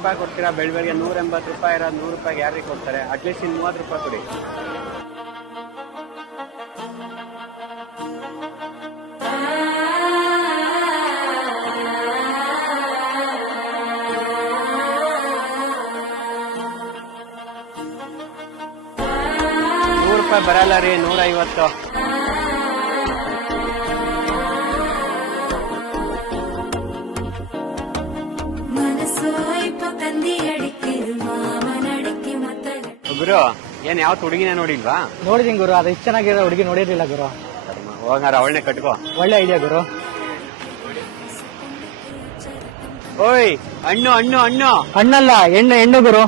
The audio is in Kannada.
ರೂಪಾಯಿ ಕೊಡ್ತೀರಾ ಬೆಳಗ್ಗೆ 180 ರೂಪಾಯಿ ಇರೋದು 100 ರೂಪಾಯಿಗೆ ಯಾರಿಗೆ ಕೊಡ್ತಾರೆ? ಅಟ್ಲೀಸ್ಟ್ ಇನ್ನು 30 ರೂಪಾಯಿ ಕೊಡಿ. ₹100 ಬರಲ್ಲ ರೀ, 150. ಗುರು ಏನ್ ಯಾವತ್ತು ಹುಡುಗಿನ ನೋಡಿಲ್ವಾ? ನೋಡಿದೀನಿ ಗುರು, ಅದು ಇಷ್ಟು ಚೆನ್ನಾಗಿರೋ ಹುಡುಗಿ ನೋಡಿರ್ಲಿಲ್ಲ ಗುರು. ಹೋಗಾರ ಅವಳನ್ನೇ ಕಟ್ಕೋ. ಒಳ್ಳೆ ಐಡಿಯಾ ಗುರು. ಓಯ್ ಹಣ್ಣು ಹಣ್ಣು ಹಣ್ಣು ಹಣ್ಣಲ್ಲ, ಹೆಣ್ಣು ಗುರು.